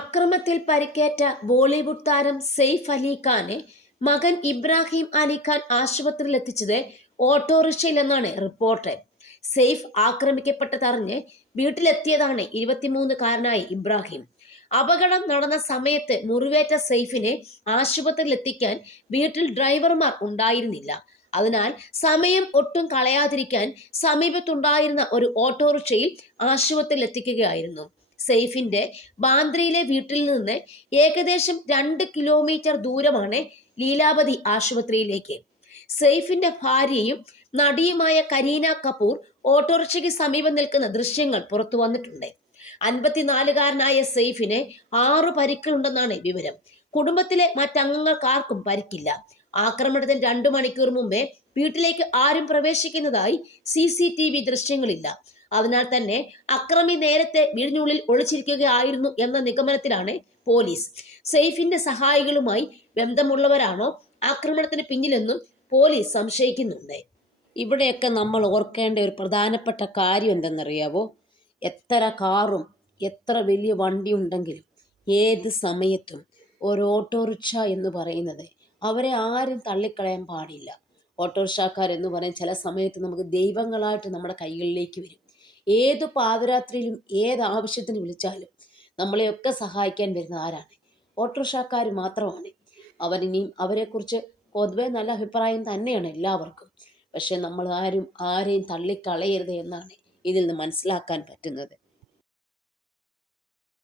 അക്രമത്തിൽ പരിക്കേറ്റ ബോളിവുഡ് താരം സെയ്ഫ് അലി ഖാനെ മകൻ ഇബ്രാഹിം അലിഖാൻ ആശുപത്രിയിൽ എത്തിച്ചത് ഓട്ടോറിക്ഷയിലെന്നാണ് റിപ്പോർട്ട്. സെയ്ഫ് ആക്രമിക്കപ്പെട്ടതറിഞ്ഞ് വീട്ടിലെത്തിയതാണ് ഇരുപത്തിമൂന്നുകാരനായി ഇബ്രാഹിം. അപകടം നടന്ന സമയത്ത് മുറിവേറ്റ സെയ്ഫിനെ ആശുപത്രിയിൽ എത്തിക്കാൻ വീട്ടിൽ ഡ്രൈവർമാർ ഉണ്ടായിരുന്നില്ല. അതിനാൽ സമയം ഒട്ടും കളയാതിരിക്കാൻ സമീപത്തുണ്ടായിരുന്ന ഒരു ഓട്ടോറിക്ഷയിൽ ആശുപത്രിയിൽ എത്തിക്കുകയായിരുന്നു. സെയ്ഫിന്റെ ബാന്ദ്രയിലെ വീട്ടിൽ നിന്ന് ഏകദേശം രണ്ട് കിലോമീറ്റർ ദൂരമാണ് ലീലാവതി ആശുപത്രിയിലേക്ക്. സെയ്ഫിന്റെ ഭാര്യയും നടിയുമായ കരീന കപൂർ ഓട്ടോറിക്ഷയ്ക്ക് സമീപം നിൽക്കുന്ന ദൃശ്യങ്ങൾ പുറത്തു വന്നിട്ടുണ്ട്. അൻപത്തിനാലുകാരനായ സെയ്ഫിന് ആറു പരിക്കുകളുണ്ടെന്നാണ് വിവരം. കുടുംബത്തിലെ മറ്റംഗങ്ങൾക്കാർക്കും പരിക്കില്ല. ആക്രമണത്തിന് രണ്ടു മണിക്കൂർ മുമ്പേ വീട്ടിലേക്ക് ആരും പ്രവേശിക്കുന്നതായി സി സി ടി വി ദൃശ്യങ്ങളില്ല. അതിനാൽ തന്നെ അക്രമി നേരത്തെ വീടിനുള്ളിൽ ഒളിച്ചിരിക്കുകയായിരുന്നു എന്ന നിഗമനത്തിലാണ് പോലീസ്. സെയ്ഫിന്റെ സഹായികളുമായി ബന്ധമുള്ളവരാണോ ആക്രമണത്തിന് പിന്നിലെന്നും പോലീസ് സംശയിക്കുന്നുണ്ട്. ഇവിടെയൊക്കെ നമ്മൾ ഓർക്കേണ്ട ഒരു പ്രധാനപ്പെട്ട കാര്യം എന്തെന്നറിയാവോ? എത്ര കാറും എത്ര വലിയ വണ്ടി ഉണ്ടെങ്കിലും ഏത് സമയത്തും ഒരു ഓട്ടോറിക്ഷ എന്ന് പറയുന്നത് അവരെ ആരും തള്ളിക്കളയാൻ പാടില്ല. ഓട്ടോറിക്ഷക്കാരെന്ന് പറയാൻ ചില സമയത്ത് നമുക്ക് ദൈവങ്ങളായിട്ട് നമ്മുടെ കൈകളിലേക്ക് വരും. ഏത് പാതിരാത്രിയിലും ഏത് ആവശ്യത്തിന് വിളിച്ചാലും നമ്മളെയൊക്കെ സഹായിക്കാൻ വരുന്ന ആരാണ്? ഓട്ടോറിക്ഷക്കാർ മാത്രമാണ്. അവരിനിയും അവരെക്കുറിച്ച് പൊതുവെ നല്ല അഭിപ്രായം തന്നെയാണ് എല്ലാവർക്കും. പക്ഷെ നമ്മൾ ആരും ആരെയും തള്ളിക്കളയരുത് എന്നാണ് ഇതിൽ നിന്ന് മനസ്സിലാക്കാൻ പറ്റുന്നത്.